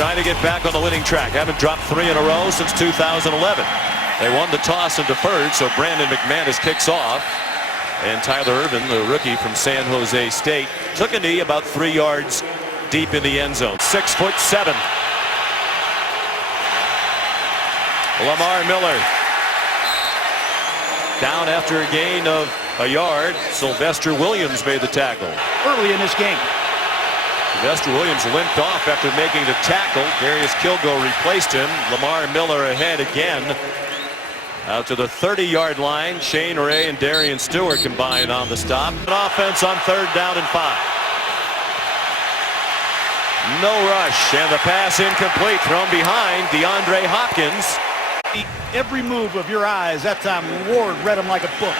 trying to get back on the winning track. Haven't dropped 3 in a row since 2011. They won the toss and deferred, so Brandon McManus kicks off. And Tyler Irvin, the rookie from San Jose State, took a knee about 3 yards deep in the end zone. 6'7". Lamar Miller down after a gain of a yard. Sylvester Williams made the tackle early in this game. Sylvester Williams limped off after making the tackle. Darius Kilgo replaced him. Lamar Miller ahead again. Out to the 30-yard line. Shane Ray and Darian Stewart combined on the stop. An offense on 3rd down and 5. No rush, and the pass incomplete. Thrown behind DeAndre Hopkins. Every move of your eyes that time. Ward read him like a book.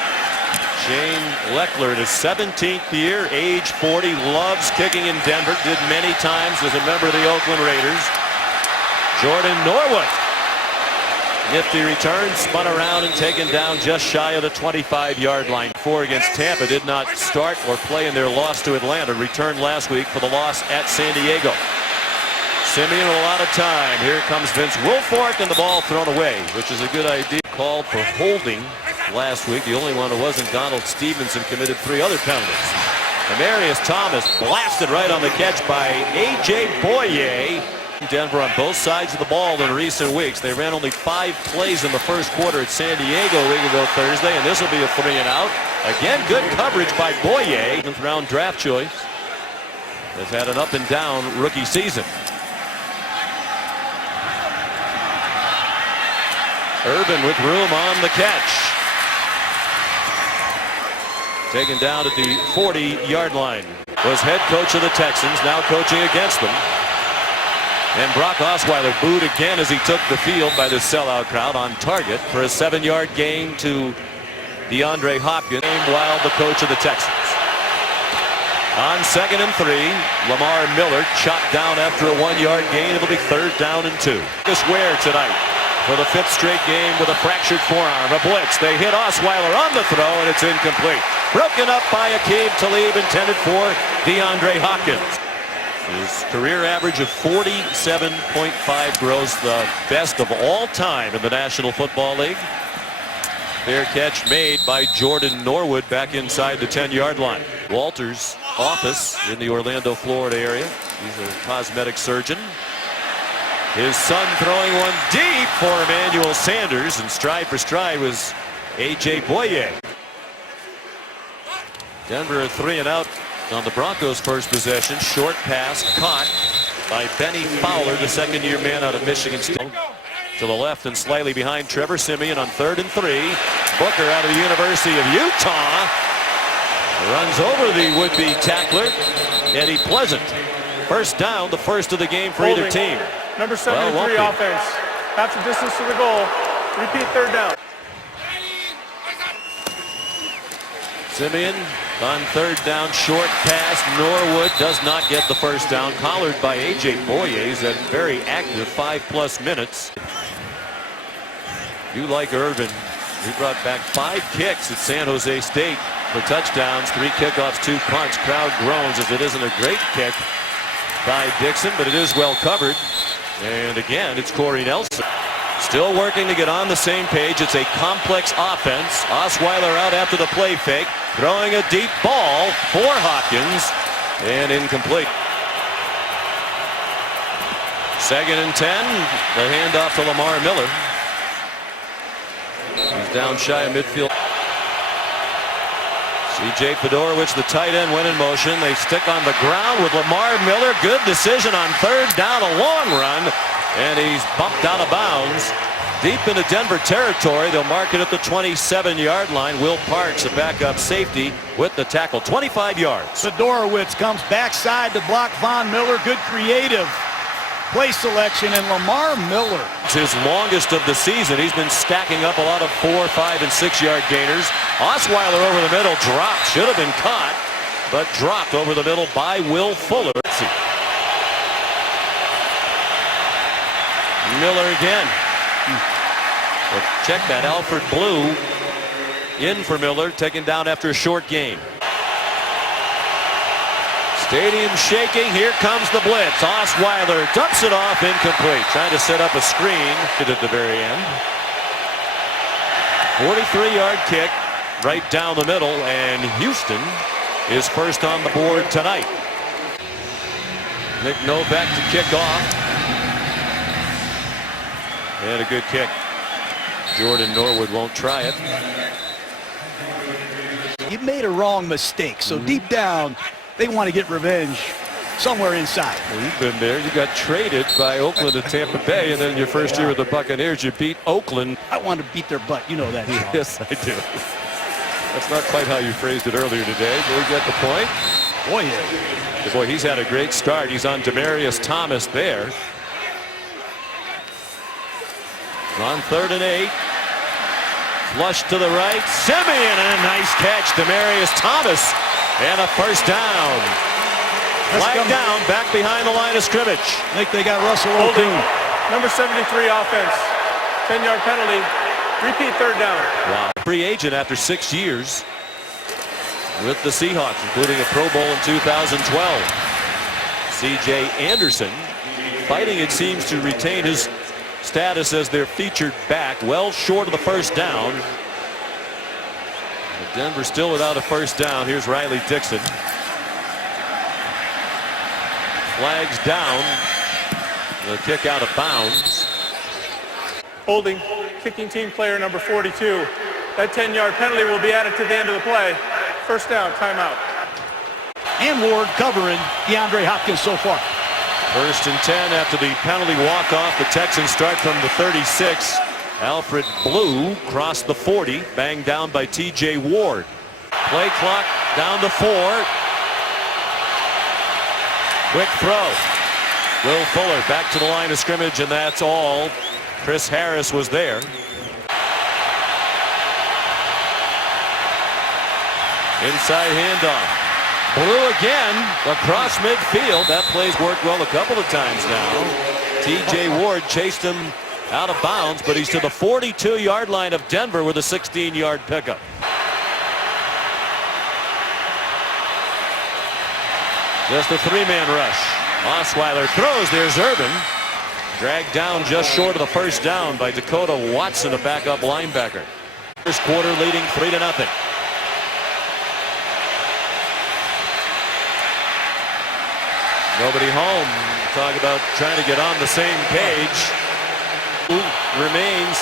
Shane Leckler, in his 17th year, age 40, loves kicking in Denver. Did many times as a member of the Oakland Raiders. Jordan Norwood. Nifty return, spun around and taken down just shy of the 25-yard line. 4 against Tampa, did not start or play in their loss to Atlanta. Returned last week for the loss at San Diego. Simeon with a lot of time. Here comes Vince Wilfork, and the ball thrown away, which is a good idea. Called for holding last week. The only one who wasn't Donald Stevenson committed 3 other penalties. Demarius Thomas blasted right on the catch by A.J. Boye. Denver on both sides of the ball in recent weeks. They ran only 5 plays in the first quarter at San Diego a week ago Thursday, and this will be a 3 and out. Again, good coverage by Boye. 7th round draft choice. Has had an up and down rookie season. Irvin with room on the catch. Taken down at the 40-yard line. Was head coach of the Texans, now coaching against them. And Brock Osweiler booed again as he took the field by the sellout crowd. On target for a 7-yard gain to DeAndre Hopkins, while the coach of the Texans. On 2nd and 3, Lamar Miller chopped down after a 1-yard gain. It'll be 3rd down and 2. This Ware tonight for the 5th straight game with a fractured forearm. A blitz. They hit Osweiler on the throw, and it's incomplete. Broken up by Aqib Talib, intended for DeAndre Hopkins. His career average of 47.5 gross, the best of all time in the National Football League. Fair catch made by Jordan Norwood back inside the 10-yard line. Walter's office in the Orlando, Florida area. He's a cosmetic surgeon. His son throwing one deep for Emmanuel Sanders, and stride for stride was A.J. Boye. Denver 3 and out on the Broncos' first possession. Short pass caught by Benny Fowler, the 2nd-year man out of Michigan State. To the left and slightly behind Trevor Siemian on 3rd and 3. Booker out of the University of Utah runs over the would-be tackler, Eddie Pleasant. First down, the first of the game for either team. Number 73 offense. Half the distance to the goal. Repeat 3rd down. Simeon on 3rd down, short pass. Norwood does not get the first down. Collared by A.J. Boye. He's had very active 5+ minutes. You like Irvin. He brought back 5 kicks at San Jose State for touchdowns, 3 kickoffs, 2 punts. Crowd groans as it isn't a great kick by Dixon, but it is well covered. And again, it's Corey Nelson. Still working to get on the same page. It's a complex offense. Osweiler out after the play fake. Throwing a deep ball for Hopkins. And incomplete. 2nd and 10. The handoff to Lamar Miller. He's down shy of midfield. C.J. Fedorowicz, the tight end, went in motion. They stick on the ground with Lamar Miller. Good decision on 3rd down, a long run. And he's bumped out of bounds deep into Denver territory. They'll mark it at the 27-yard line. Will Parks, the backup safety, with the tackle. 25 yards. Fedorowicz comes backside to block Von Miller. Good creative play selection, and Lamar Miller. It's his longest of the season. He's been stacking up a lot of 4, 5, and 6-yard gainers. Osweiler over the middle, dropped. Should have been caught, but dropped over the middle by Will Fuller. Miller again. Well, check that. Alfred Blue in for Miller, taken down after a short game. Stadium shaking. Here comes the blitz. Osweiler dumps it off, incomplete. Trying to set up a screen at the very end. 43-yard kick right down the middle, and Houston is first on the board tonight. Nick Novak to kick off. And a good kick. Jordan Norwood won't try it. You made a wrong mistake, so deep down, they want to get revenge somewhere inside. Well, you've been there. You got traded by Oakland to Tampa Bay, and then your first year with the Buccaneers, you beat Oakland. I want to beat their butt. You know that, Sean. Yes, I do. That's not quite how you phrased it earlier today, but we get the point. Boy, yeah. Boy, he's had a great start. He's on Demaryius Thomas there. On 3rd and 8. Flush to the right. Simeon, and a nice catch. Demaryius Thomas, and a first down. Flag down, back behind the line of scrimmage. I think they got Russell holding. Okung. Number 73 offense. 10-yard penalty. Repeat 3rd down. Wow. Free agent after 6 years with the Seahawks, including a Pro Bowl in 2012. C.J. Anderson fighting, it seems, to retain his status as their featured back, well short of the first down. But Denver still without a first down. Here's Riley Dixon. Flags down. The kick out of bounds. Holding. Kicking team player number 42. That 10-yard penalty will be added to the end of the play. First down, timeout. And Ward covering DeAndre Hopkins so far. 1st and 10 after the penalty walk-off. The Texans start from the 36. Alfred Blue crossed the 40, banged down by T.J. Ward. Play clock down to 4. Quick throw. Will Fuller back to the line of scrimmage, and that's all. Chris Harris was there. Inside handoff. Blue again across midfield. That play's worked well a couple of times now. T.J. Ward chased him out of bounds, but he's to the 42-yard line of Denver with a 16-yard pickup. Just a 3-man rush. Osweiler throws. There's Urban. Dragged down just short of the first down by Dakota Watson, a backup linebacker. First quarter leading 3-0. Nobody home. Talk about trying to get on the same page. Blue remains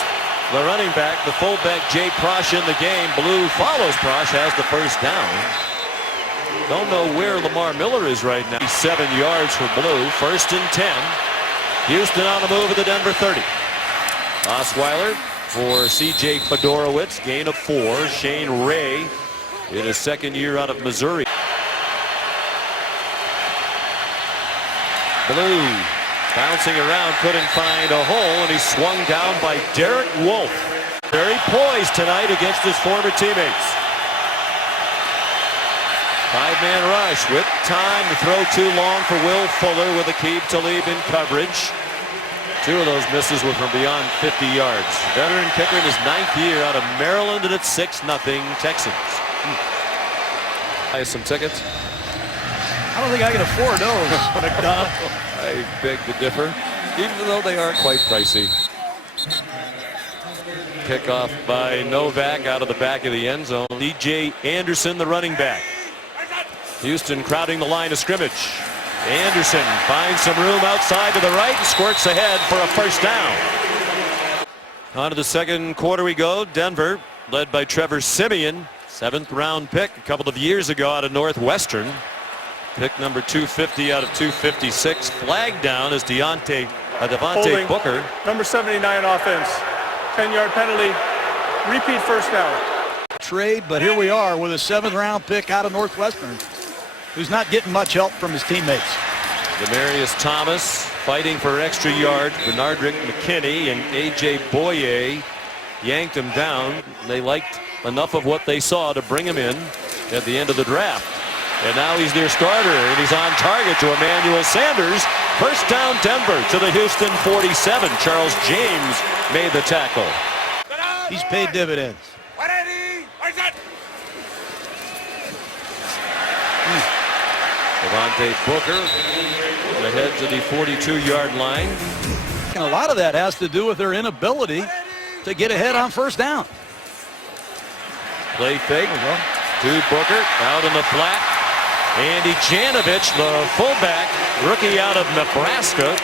the running back. The fullback Jay Prosch in the game. Blue follows Prosch, has the first down. Don't know where Lamar Miller is right now. 7 yards for Blue. 1st and 10. Houston on the move at the Denver 30. Osweiler for C.J. Fedorowicz. Gain of 4. Shane Ray in his 2nd year out of Missouri. Blue bouncing around, couldn't find a hole, and he's swung down by Derek Wolfe. Very poised tonight against his former teammates. 5-man rush with time to throw too long for Will Fuller with Aqib Talib in coverage. 2 of those misses were from beyond 50 yards. Veteran kicker in his 9th year out of Maryland, and it's 6-0 Texans. Buy some tickets. I don't think I can afford those. I beg to differ, even though they are quite pricey. Kickoff by Novak out of the back of the end zone. C.J. Anderson, the running back. Houston crowding the line of scrimmage. Anderson finds some room outside to the right and squirts ahead for a first down. On to the second quarter we go. Denver led by Trevor Simeon, 7th round pick a couple of years ago out of Northwestern. Pick number 250 out of 256. Flag down as Devontae Booker. Number 79 offense. 10-yard penalty. Repeat first down. Trade, but here we are with a 7th round pick out of Northwestern, who's not getting much help from his teammates. Demaryius Thomas fighting for extra yards. Bernardrick McKinney and A.J. Boye yanked him down. They liked enough of what they saw to bring him in at the end of the draft. And now he's their starter, and he's on target to Emmanuel Sanders. First down Denver to the Houston 47. Charles James made the tackle. He's paid dividends. Devontae Booker ahead to the 42-yard line. And a lot of that has to do with their inability to get ahead on first down. Play fake to Booker out in the flat. Andy Janovich, the fullback, rookie out of Nebraska.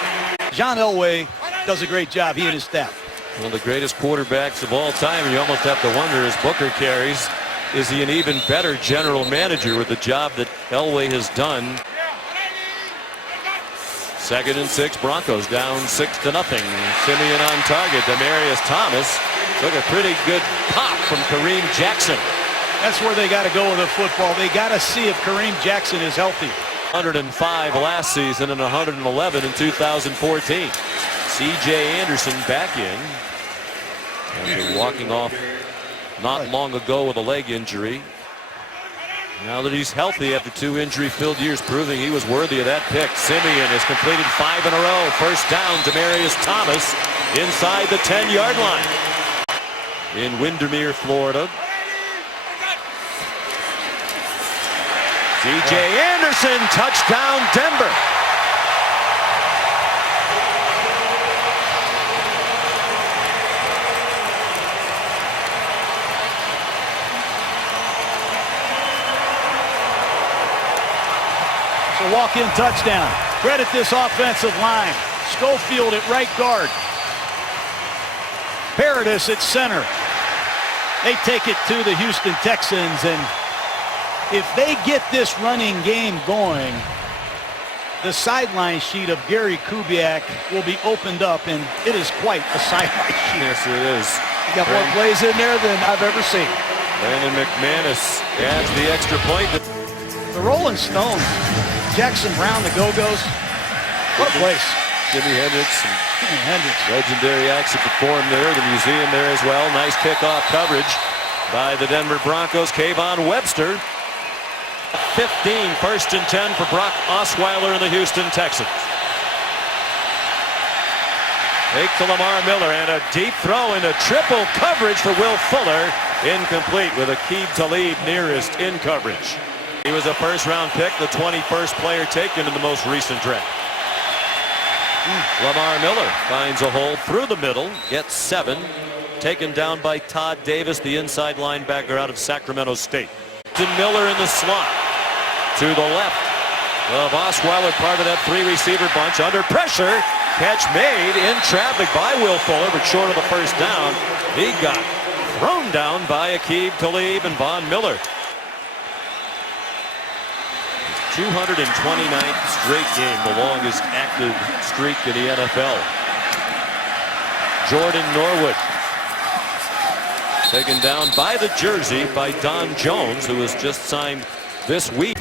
John Elway does a great job, he and his staff. One of the greatest quarterbacks of all time. You almost have to wonder, as Booker carries, is he an even better general manager with the job that Elway has done? 2nd and 6, Broncos down 6-0. Simeon on target. Demaryius Thomas took a pretty good pop from Kareem Jackson. That's where they got to go with the football. They got to see if Kareem Jackson is healthy. 105 last season and 111 in 2014. C.J. Anderson back in after walking off not long ago with a leg injury. Now that he's healthy after 2 injury-filled years, proving he was worthy of that pick. Simeon has completed 5 in a row. First down, Demaryius Thomas inside the 10-yard line in Windermere, Florida. C.J. Anderson, touchdown Denver. It's a walk-in touchdown. Credit this offensive line. Schofield at right guard. Paradis at center. They take it to the Houston Texans, and if they get this running game going, the sideline sheet of Gary Kubiak will be opened up, and it is quite a sideline sheet. Yes, it is. You got more plays in there than I've ever seen. Brandon McManus adds the extra point. The Rolling Stones, Jackson Brown, the Go-Go's. What a place. Jimi Hendrix. Legendary acts that performed there. The museum there as well. Nice kickoff coverage by the Denver Broncos. Kayvon Webster. 15, 1st and 10 for Brock Osweiler and the Houston Texans. Fake to Lamar Miller and a deep throw into triple coverage for Will Fuller. Incomplete with Aqib Talib nearest in coverage. He was a first-round pick, the 21st player taken in the most recent draft. Lamar Miller finds a hole through the middle, gets 7. Taken down by Todd Davis, the inside linebacker out of Sacramento State. Miller in the slot. To the left of Osweiler, part of that 3-receiver bunch. Under pressure. Catch made in traffic by Will Fuller, but short of the first down. He got thrown down by Aqib Talib and Von Miller. 229th straight game, the longest active streak in the NFL. Jordan Norwood taken down by the jersey by Don Jones, who was just signed this week.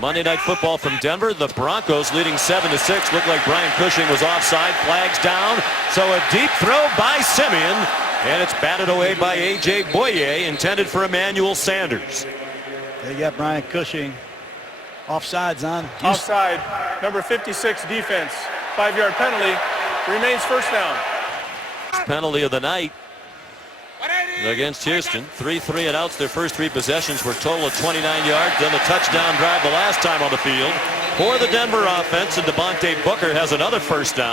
Monday Night Football from Denver. The Broncos leading 7-6. Looked like Brian Cushing was offside. Flags down. So a deep throw by Simeon, and it's batted away by A.J. Boye, intended for Emmanuel Sanders. They got Brian Cushing. Offsides on Houston. Offside, number 56 defense. 5-yard penalty. Remains first down. Penalty of the night against Houston. 3 and outs their first 3 possessions for a total of 29 yards. Then the touchdown drive the last time on the field for the Denver offense, and Devontae Booker has another first down.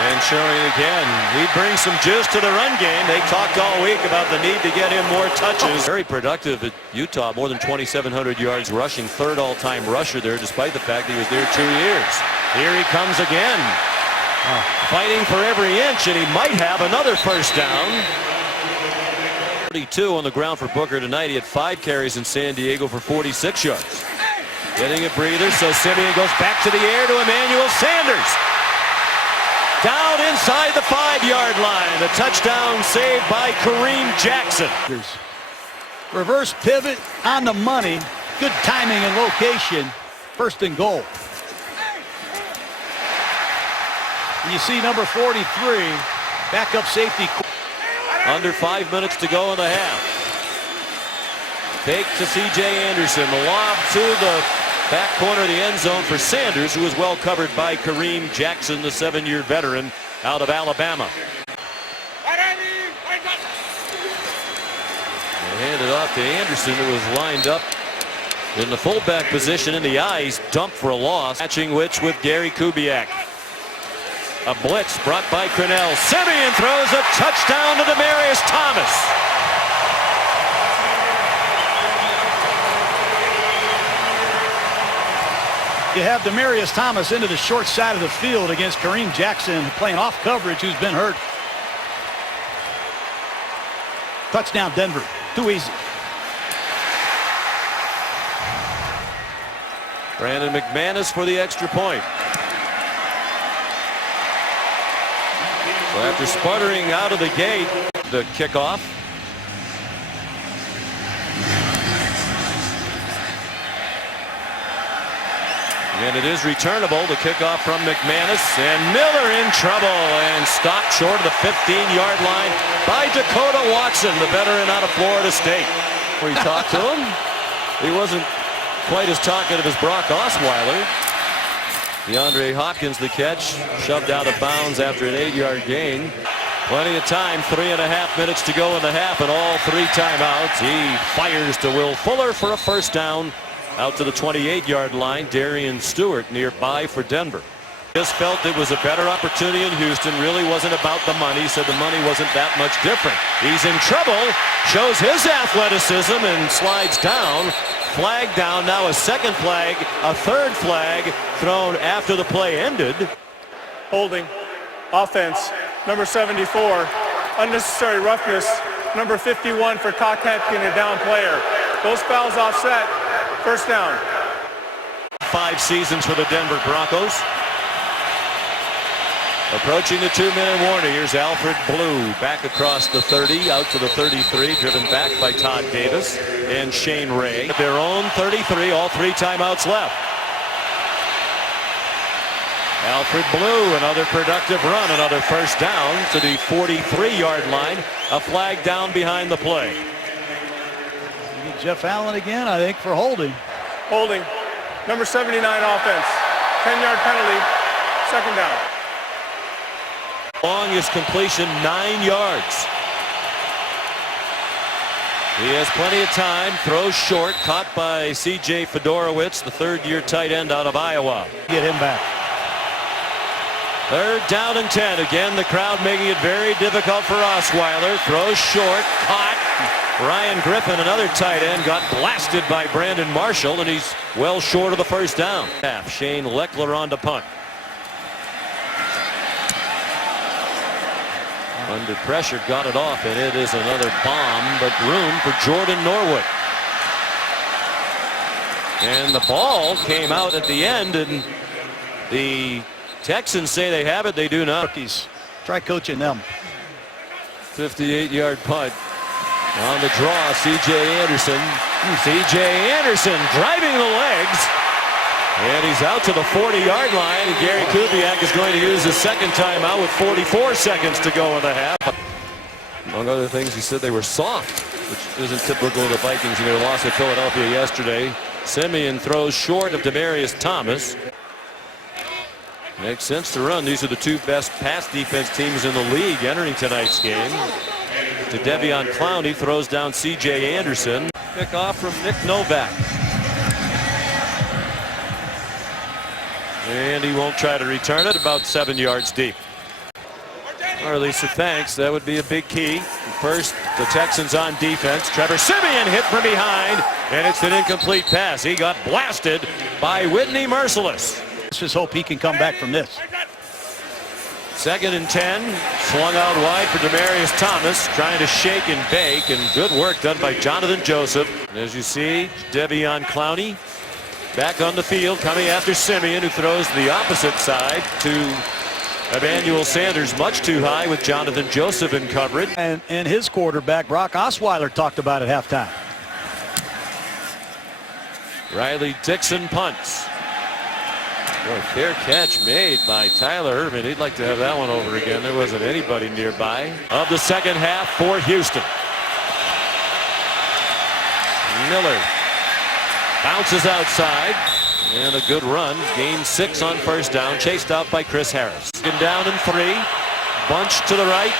And showing again, he brings some juice to the run game. They talked all week about the need to get him more touches. Very productive at Utah, more than 2,700 yards rushing, 3rd all-time rusher there, despite the fact that he was there 2 years. Here he comes again, fighting for every inch, and he might have another first down. 42 on the ground for Booker tonight. He had 5 carries in San Diego for 46 yards. Getting a breather, so Simeon goes back to the air to Emmanuel Sanders. Down inside the 5-yard line. The touchdown saved by Kareem Jackson. Reverse pivot on the money. Good timing and location. 1st and goal. And you see number 43, backup safety. Under 5 minutes to go in the half. Fake to C.J. Anderson. The lob to the back corner of the end zone for Sanders, who is well covered by Kareem Jackson, the 7-year veteran out of Alabama. Handed off to Anderson, who was lined up in the fullback position in the ice, dumped for a loss, matching which with Gary Kubiak. A blitz brought by Crennel. Simeon throws a touchdown to Demaryius Thomas. You have Demaryius Thomas into the short side of the field against Kareem Jackson playing off coverage, who's been hurt. Touchdown Denver. Too easy. Brandon McManus for the extra point. So after sputtering out of the gate, the kickoff. And it is returnable. The kickoff from McManus, and Miller in trouble and stopped short of the 15-yard line by Dakota Watson, the veteran out of Florida State. We talked to him. He wasn't quite as talkative as Brock Osweiler. DeAndre Hopkins the catch, shoved out of bounds after an 8-yard gain. Plenty of time, 3.5 minutes to go in the half, and all 3 timeouts. He fires to Will Fuller for a first down out to the 28-yard line. Darian Stewart nearby for Denver. Just felt it was a better opportunity in Houston. Really wasn't about the money. Said the money wasn't that much different. He's in trouble, shows his athleticism and slides down. Flag down, now a second flag, a third flag thrown after the play ended. Holding. Offense. Number 74. Unnecessary roughness. Number 51 for cock-hacking a down player. Those fouls offset. First down. 5 seasons for the Denver Broncos. Approaching the 2-minute warning. Here's Alfred Blue back across the 30 out to the 33, driven back by Todd Davis and Shane Ray. At their own 33, all 3 timeouts left. Alfred Blue, another productive run, another first down to the 43-yard line. A flag down behind the play. Jeff Allen again, I think, for holding. Holding. Number 79 offense. 10-yard penalty. Second down. Longest completion, 9 yards. He has plenty of time. Throws short. Caught by C.J. Fedorowicz, the third-year tight end out of Iowa. Get him back. Third down and 10. Again, the crowd making it very difficult for Osweiler. Throws short. Caught. Ryan Griffin, another tight end, got blasted by Brandon Marshall, and he's well short of the first down. Shane Leckler on to punt. Under pressure, got it off, and it is another bomb, but room for Jordan Norwood. And the ball came out at the end, and the Texans say they have it. They do not. Rookies. Try coaching them. 58-yard punt. On the draw, C.J. Anderson. C.J. Anderson driving the legs. And he's out to the 40-yard line. And Gary Kubiak is going to use his second timeout with 44 seconds to go in the half. Among other things, he said they were soft, which isn't typical of the Vikings in their loss at Philadelphia yesterday. Simeon throws short of Demaryius Thomas. Makes sense to run. These are the 2 best pass defense teams in the league entering tonight's game. To Devion Clowney, throws down C.J. Anderson. Kickoff from Nick Novak. And he won't try to return it, about 7 yards deep. Or Lisa, thanks. That would be a big key. First, the Texans on defense. Trevor Simeon hit from behind, and it's an incomplete pass. He got blasted by Whitney Merciless. Let's just hope he can come back from this. Second and 10, swung out wide for Demaryius Thomas, trying to shake and bake, and good work done by Jonathan Joseph. And as you see, Devion Clowney back on the field, coming after Simeon, who throws to the opposite side to Emmanuel Sanders, much too high with Jonathan Joseph in coverage. And his quarterback, Brock Osweiler, talked about at halftime. Riley Dixon punts. Boy, fair catch made by Tyler Irvin. He'd like to have that one over again. There wasn't anybody nearby. Of the second half for Houston. Miller bounces outside. And a good run. Gains 6 on first down. Chased out by Chris Harris. Second down and 3. Bunch to the right.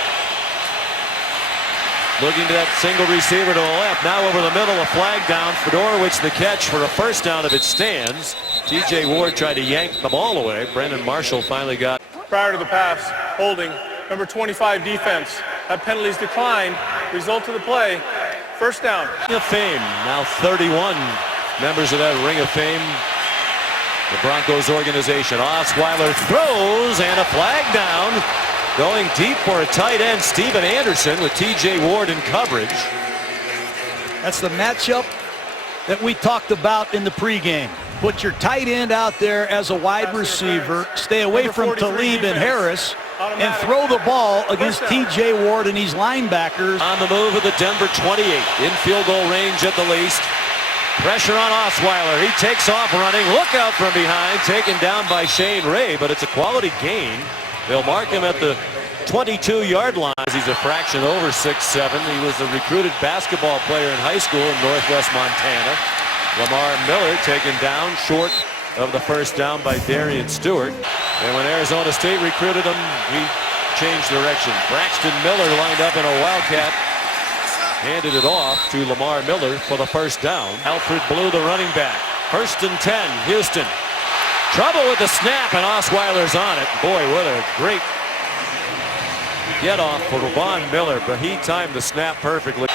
Looking to that single receiver to the left. Now over the middle, a flag down. Fedorowicz the catch for a first down if it stands. T.J. Ward tried to yank the ball away. Brandon Marshall finally got. Prior to the pass, holding. Number 25 defense. That penalties declined. Result of the play, first down. Ring of Fame. Now 31 members of that Ring of Fame. The Broncos organization. Osweiler throws and a flag down. Going deep for a tight end, Steven Anderson with T.J. Ward in coverage. That's the matchup that we talked about in the pregame. Put your tight end out there as a wide receiver, stay away from Talib and Harris, and throw the ball against T.J. Ward and these linebackers. On the move of the Denver 28, in field goal range at the least. Pressure on Osweiler. He takes off running. Look out from behind. Taken down by Shane Ray, but it's a quality gain. They'll mark him at the 22-yard line. He's a fraction over 6'7". He was a recruited basketball player in high school in Northwest Montana. Lamar Miller taken down short of the first down by Darian Stewart. And when Arizona State recruited him, he changed direction. Braxton Miller lined up in a wildcat. Handed it off to Lamar Miller for the first down. Alfred Blue, the running back. 1st and 10, Houston. Trouble with the snap, and Osweiler's on it. Boy, what a great get off for Von Miller, but he timed the snap perfectly.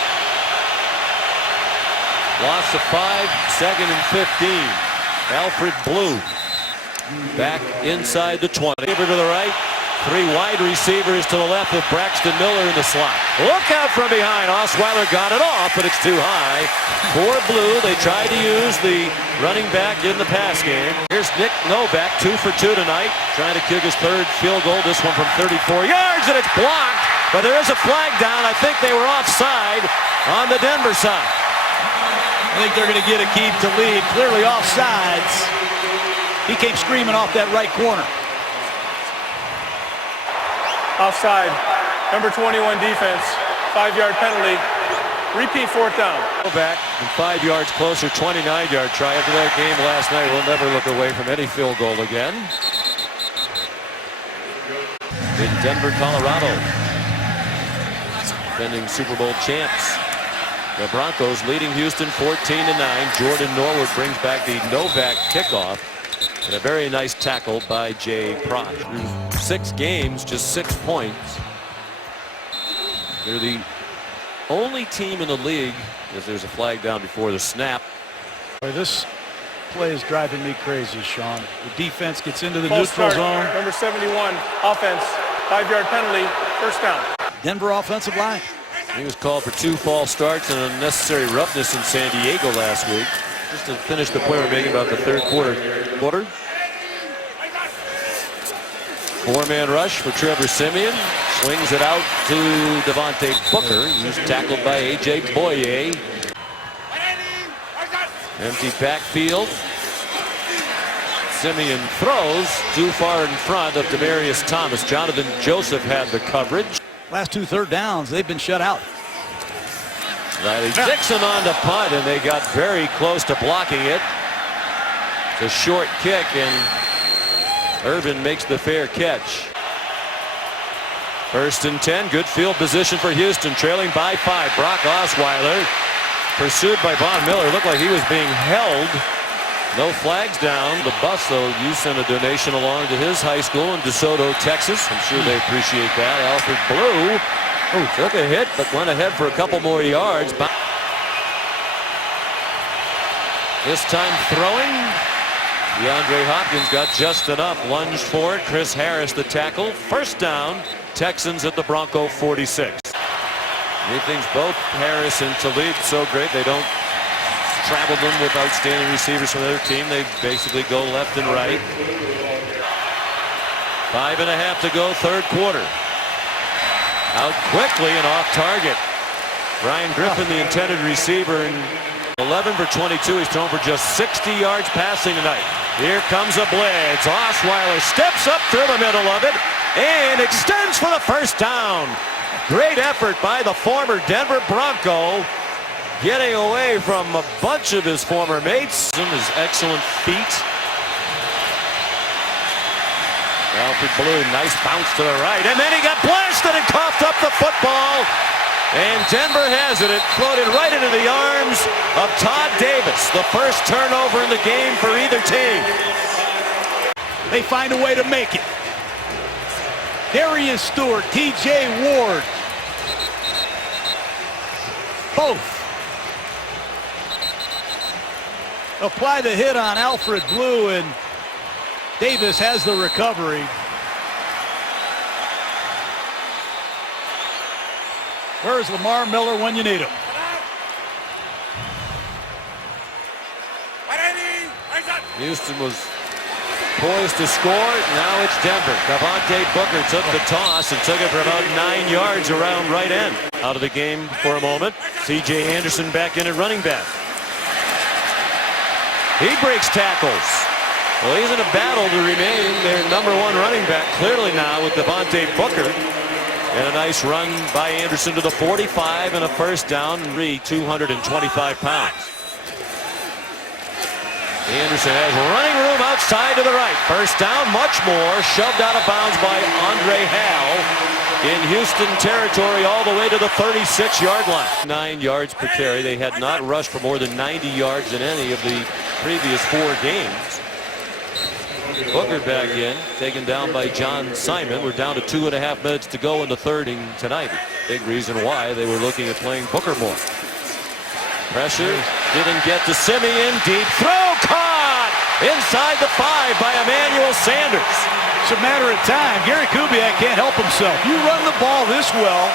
Loss of 5, 2nd and 15. Alfred Blue back inside the 20. Over to the right. 3 wide receivers to the left with Braxton Miller in the slot. Look out from behind. Osweiler got it off, but it's too high. For Blue, they tried to use the running back in the pass game. Here's Nick Novak, 2 for 2 tonight. Trying to kick his 3rd field goal. This one from 34 yards, and it's blocked. But there is a flag down. I think they were offside on the Denver side. I think they're going to get Aqib Talib. Clearly offsides. He came screaming off that right corner. Offside. Number 21 defense. 5-yard penalty. Repeat 4th down. Go back and 5 yards closer. 29-yard try. After that game last night, we'll never look away from any field goal again. In Denver, Colorado. Defending Super Bowl champs. The Broncos leading Houston 14-9. Jordan Norwood brings back the Novak kickoff. And a very nice tackle by Jay Proch. Through 6 games, just 6 points. They're the only team in the league, as there's a flag down before the snap. Boy, this play is driving me crazy, Sean. The defense gets into the False neutral start. zone. Number 71 offense. 5-yard penalty. First down. Denver offensive line. He was called for 2 false starts and unnecessary roughness in San Diego last week. Just to finish the point we're making about the 3rd quarter. 4-man rush for Trevor Siemian. Swings it out to Devontae Booker. He's tackled by A.J. Boye. Empty backfield. Siemian throws too far in front of Demaryius Thomas. Jonathan Joseph had the coverage. Last 2 third downs, they've been shut out. Riley Dixon on the punt, and they got very close to blocking it. It's a short kick, and Irvin makes the fair catch. 1st and 10, good field position for Houston, trailing by 5. Brock Osweiler pursued by Von Miller. Looked like he was being held. No flags down. The bus, though, you sent a donation along to his high school in DeSoto, Texas. I'm sure they appreciate that. Alfred Blue took a hit, but went ahead for a couple more yards. This time throwing. DeAndre Hopkins got just enough. Lunged for it. Chris Harris the tackle. First down. Texans at the Bronco 46. Anything's both Harris and Talib so great they don't travel them with outstanding receivers from their team. They basically go left and right. 5.5 to go, 3rd quarter. Out quickly and off target. Brian Griffin, the intended receiver, and 11 for 22. He's thrown for just 60 yards passing tonight. Here comes a blitz. Osweiler steps up through the middle of it and extends for the first down. Great effort by the former Denver Bronco, getting away from a bunch of his former mates. His excellent feet. Alfred Blue, nice bounce to the right, and then he got blasted and coughed up the football. And Denver has it. It floated right into the arms of Todd Davis. The first turnover in the game for either team. They find a way to make it. Darius Stewart, T.J. Ward. Both apply the hit on Alfred Blue, and Davis has the recovery. Where's Lamar Miller when you need him? Houston was poised to score. Now it's Denver. Devontae Booker took the toss and took it for about 9 yards around right end. Out of the game for a moment. C.J. Anderson back in at running back. He breaks tackles. Well, he's in a battle to remain their #1 running back clearly now with Devontae Booker. And a nice run by Anderson to the 45 and a first down. Reed, 225 pounds. Anderson has running room outside to the right. First down, much more. Shoved out of bounds by Andre Hal in Houston territory all the way to the 36-yard line. 9 yards per carry. They had not rushed for more than 90 yards in any of the previous 4 games. Booker back in, taken down by John Simon. We're down to 2.5 minutes to go in the third inning tonight. Big reason why they were looking at playing Booker more. Pressure didn't get to Simeon. Deep throw caught inside the 5 by Emmanuel Sanders. It's a matter of time. Gary Kubiak can't help himself. You run the ball this well,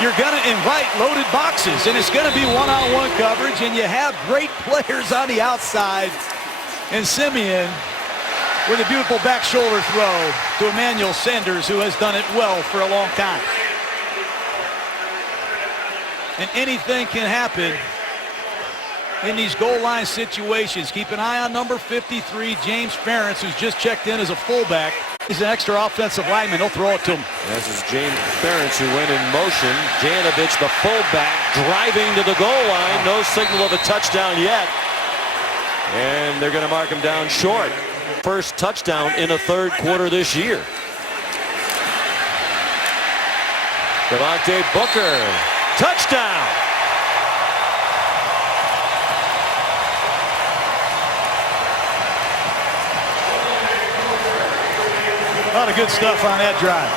you're going to invite loaded boxes, and it's going to be one-on-one coverage, and you have great players on the outside. And Simeon with a beautiful back shoulder throw to Emmanuel Sanders, who has done it well for a long time. And anything can happen in these goal line situations. Keep an eye on number 53, James Ferentz, who's just checked in as a fullback. He's an extra offensive lineman. He'll throw it to him. This is James Ferentz who went in motion. Janovich, the fullback, driving to the goal line. No signal of a touchdown yet. And they're going to mark him down short. First touchdown in a third quarter this year. Devontae Booker, touchdown. A lot of good stuff on that drive.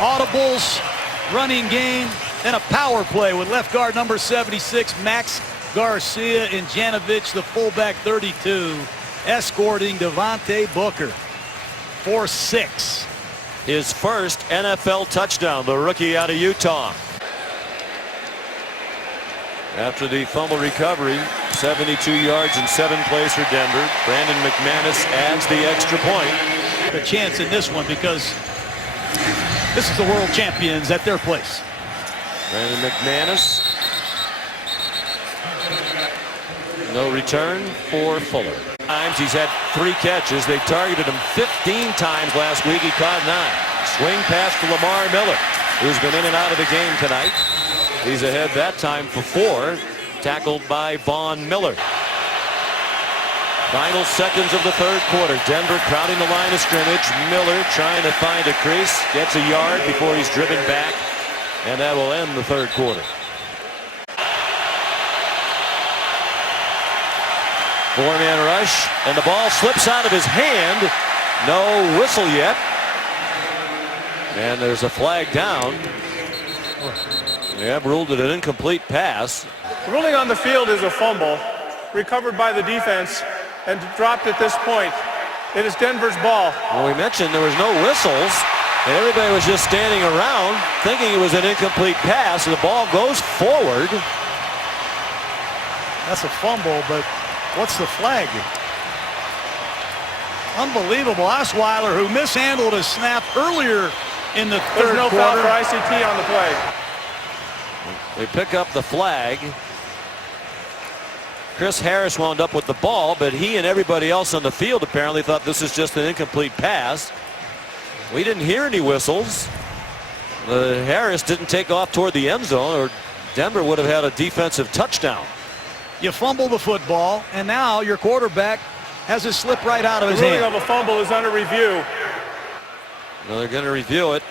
Audibles, running game, and a power play with left guard number 76, Max Garcia, and Janovich, the fullback 32, escorting Devontae Booker for 6. His first NFL touchdown, the rookie out of Utah. After the fumble recovery, 72 yards in 7 plays for Denver. Brandon McManus adds the extra point. A chance in this one because this is the world champions at their place. Brandon McManus. No return for Fuller. He's had 3 catches. They targeted him 15 times last week. He caught 9. Swing pass to Lamar Miller, who's been in and out of the game tonight. He's ahead that time for 4. Tackled by Von Miller. Final seconds of the third quarter. Denver crowding the line of scrimmage. Miller trying to find a crease. Gets a yard before he's driven back. And that will end the third quarter. 4-man rush, and the ball slips out of his hand. No whistle yet. And there's a flag down. They have ruled it an incomplete pass. The ruling on the field is a fumble, recovered by the defense, and dropped at this point. It is Denver's ball. Well, we mentioned there was no whistles, and everybody was just standing around thinking it was an incomplete pass, and the ball goes forward. That's a fumble, but what's the flag? Unbelievable. Osweiler, who mishandled a snap earlier in the third quarter. There's no foul for ICT on the play. They pick up the flag. Chris Harris wound up with the ball, but he and everybody else on the field apparently thought this is just an incomplete pass. We didn't hear any whistles. Harris didn't take off toward the end zone, or Denver would have had a defensive touchdown. You fumble the football, and now your quarterback has it slip right out of his hand. The ruling of a fumble is under review. Well, they're going to review it.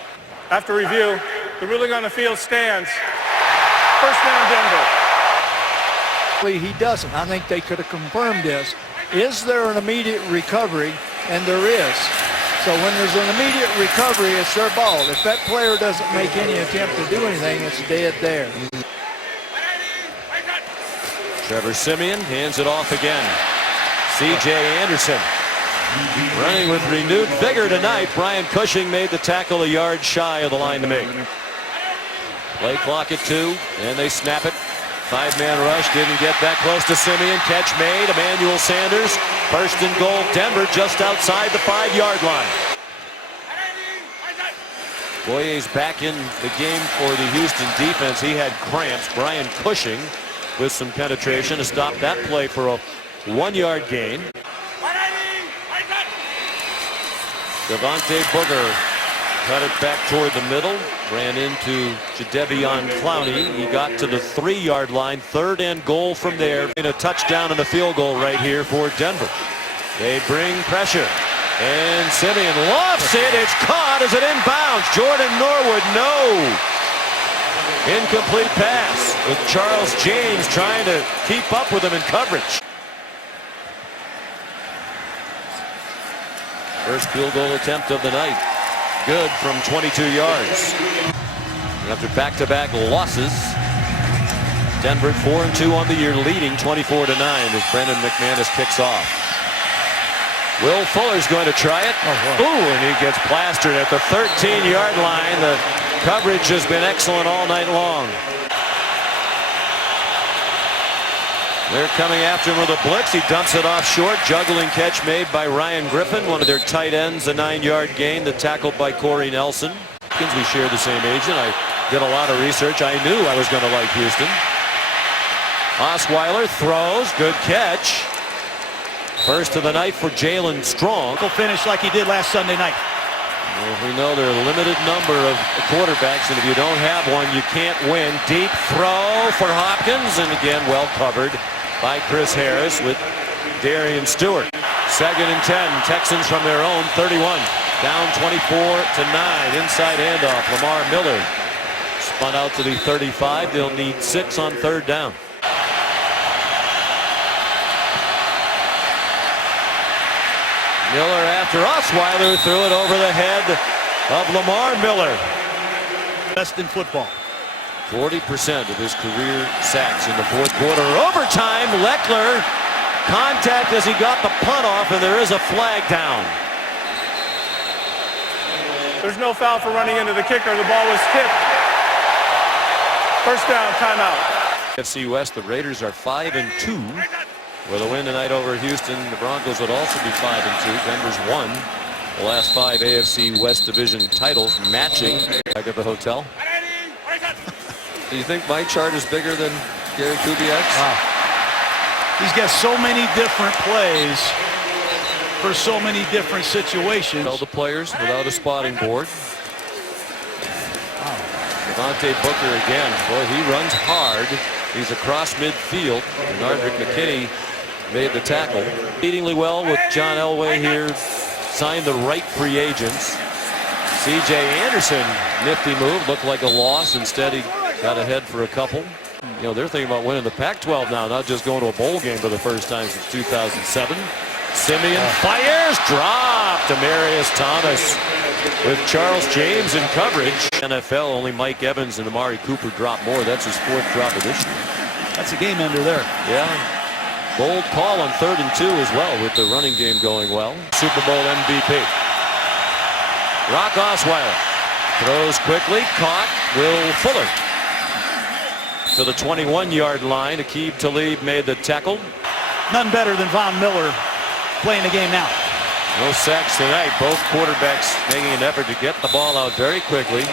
After review, the ruling on the field stands. First down, Denver. He doesn't. I think they could have confirmed this. Is there an immediate recovery? And there is. So when there's an immediate recovery, it's their ball. If that player doesn't make any attempt to do anything, it's dead there. Trevor Siemian hands it off again. C.J. Anderson running with renewed vigor tonight. Brian Cushing made the tackle a yard shy of the line to make. Play clock at 2, and they snap it. 5-man rush, didn't get that close to Siemian. Catch made, Emmanuel Sanders. First and goal, Denver just outside the 5-yard line. Boye's back in the game for the Houston defense. He had cramps. Brian Cushing with some penetration to stop that play for a 1-yard gain. Devontae Booger cut it back toward the middle, ran into Jadeveon Clowney. He got to the 3-yard line, 3rd and goal from there. A touchdown and a field goal right here for Denver. They bring pressure, and Siemian lofts it. It's caught as it inbounds. Jordan Norwood, no. Incomplete pass with Charles James trying to keep up with him in coverage. First field goal attempt of the night. Good from 22 yards. After back-to-back losses, Denver 4-2 on the year, leading 24-9 as Brendan McManus kicks off. Will Fuller's going to try it. Ooh, and he gets plastered at the 13-yard line. The coverage has been excellent all night long. They're coming after him with a blitz. He dumps it off short. Juggling catch made by Ryan Griffin, one of their tight ends. A 9-yard gain. The tackle by Corey Nelson. We share the same agent. I did a lot of research. I knew I was going to like Houston. Osweiler throws. Good catch. First of the night for Jalen Strong. He'll finish like he did last Sunday night. Well, we know there are a limited number of quarterbacks, and if you don't have one, you can't win. Deep throw for Hopkins, and again, well covered by Chris Harris with Darian Stewart. 2nd and 10. Texans from their own 31. Down 24-9. Inside handoff. Lamar Miller spun out to the 35. They'll need 6 on 3rd down. Miller after Osweiler threw it over the head of Lamar Miller. Best in football. 40% of his career sacks in the 4th quarter. Overtime, Leckler contact as he got the punt off, and there is a flag down. There's no foul for running into the kicker. The ball was tipped. First down, timeout. AFC West, the Raiders are 5-2. With a win tonight over Houston, the Broncos would also be 5-2. Denver's won the last 5 AFC West Division titles, matching. Back at the hotel. Do you think my chart is bigger than Gary Kubiak's? Wow. He's got so many different plays for so many different situations. Tell the players without a spotting board. Wow. Devontae Booker again. Boy, he runs hard. He's across midfield. Nardrick McKinney made the tackle. Exceedingly well with John Elway here. Signed the right free agents. C.J. Anderson, nifty move. Looked like a loss. Instead, he got ahead for a couple. You know, they're thinking about winning the Pac-12 now, not just going to a bowl game for the first time since 2007. Siemian fires, dropped. Demarius Thomas with Charles James in coverage. NFL, only Mike Evans and Amari Cooper drop more. That's his 4th drop of this year. That's a game ender there. Yeah. Bold call on 3rd and 2 as well, with the running game going well. Super Bowl MVP. Rock Osweiler throws quickly, caught. Will Fuller to the 21-yard line. Aqib Talib made the tackle. None better than Von Miller playing the game now. No sacks tonight. Both quarterbacks making an effort to get the ball out very quickly.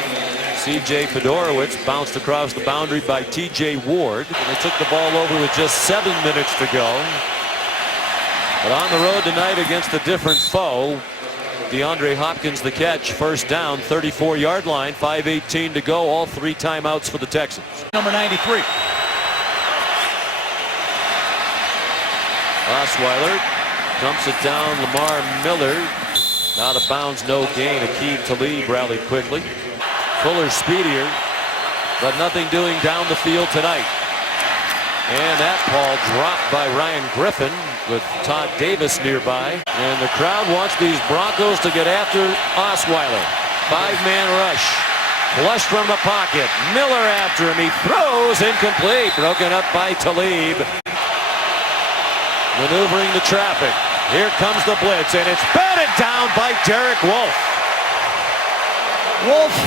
C.J. Fedorowicz bounced across the boundary by T.J. Ward. And they took the ball over with just 7 minutes to go. But on the road tonight against a different foe, DeAndre Hopkins the catch. First down, 34-yard line, 5:18 to go. All 3 timeouts for the Texans. Number 93. Osweiler dumps it down. Lamar Miller Out of bounds, no gain. Akeem Talib rallied quickly. Fuller speedier, but nothing doing down the field tonight. And that ball dropped by Ryan Griffin with Todd Davis nearby. And the crowd wants these Broncos to get after Osweiler. 5-man rush. Flush from the pocket. Miller after him. He throws incomplete. Broken up by Talib. Maneuvering the traffic. Here comes the blitz, and it's batted down by Derek Wolfe. Wolfe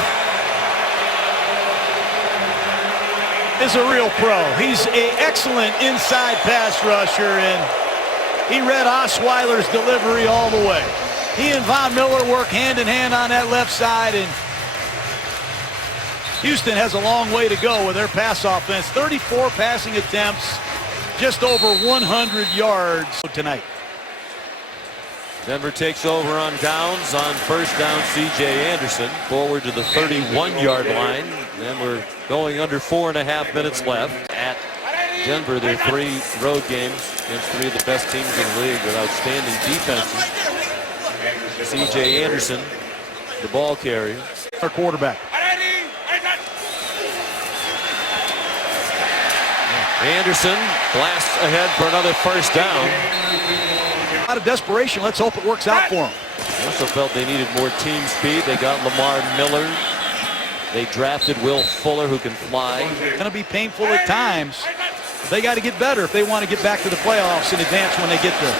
is a real pro. He's an excellent inside pass rusher, and he read Osweiler's delivery all the way. He and Von Miller work hand in hand on that left side, and Houston has a long way to go with their pass offense. 34 passing attempts, just over 100 yards tonight. Denver takes over on downs. On first down, C.J. Anderson forward to the 31-yard line. And we're going under 4.5 minutes left at Denver. Their 3 road games against 3 of the best teams in the league with outstanding defenses. C.J. Anderson, the ball carrier. Our quarterback. Anderson blasts ahead for another first down. Out of desperation, let's hope it works out for them. Also felt they needed more team speed. They got Lamar Miller. They drafted Will Fuller, who can fly. It's going to be painful at times. They got to get better if they want to get back to the playoffs in advance when they get there.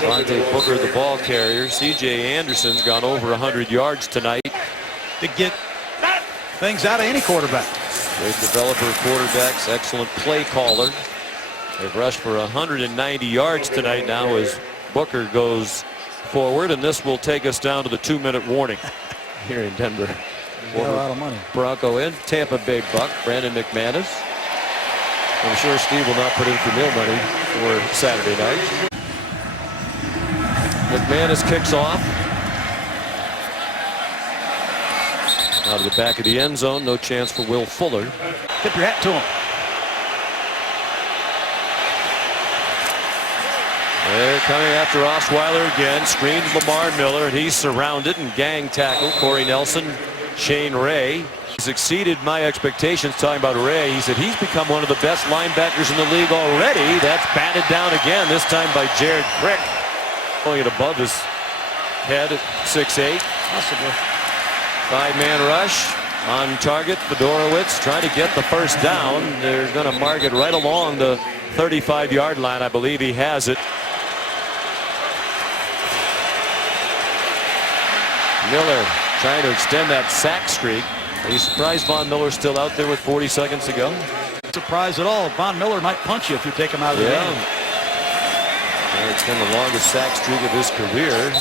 Devontae Booker, the ball carrier. C.J. Anderson's gone over 100 yards tonight. To get things out of any quarterback. Great developer of quarterbacks, excellent play caller. They've rushed for 190 yards tonight now as Booker goes forward, and this will take us down to the 2-minute warning here in Denver. A lot of money. Bronco in, Tampa Bay Buck, Brandon McManus. I'm sure Steve will not put in for meal money for Saturday night. McManus kicks off. Out of the back of the end zone, no chance for Will Fuller. Tip your hat to him. They're coming after Osweiler again. Screens Lamar Miller, and he's surrounded and gang tackled. Corey Nelson, Shane Ray. He's exceeded my expectations talking about Ray. He said he's become one of the best linebackers in the league already. That's batted down again, this time by Jared Crick. Going it above his head at 6'8". Possibly. 5-man rush on target. Fedorowicz trying to get the first down. They're going to mark it right along the 35-yard line. I believe he has it. Miller trying to extend that sack streak. Are you surprised Von Miller's still out there with 40 seconds to go? Surprised at all. Von Miller might punch you if you take him out of the game. Yeah, it's been the longest sack streak of his career.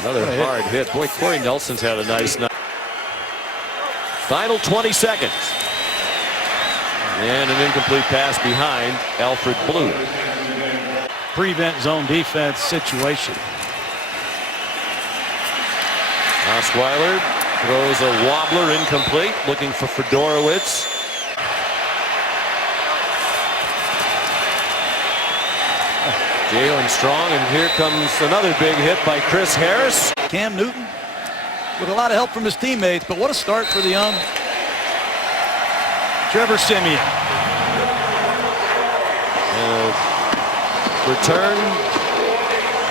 Another hard hit. Boy, Corey Nelson's had a nice night. Final 20 seconds. And an incomplete pass behind Alfred Blue. Prevent zone defense situation. Osweiler throws a wobbler incomplete, looking for Fedorowicz. Jalen Strong, and here comes another big hit by Chris Harris. Cam Newton with a lot of help from his teammates, but what a start for the young Trevor Siemian. Return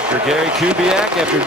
for Gary Kubiak after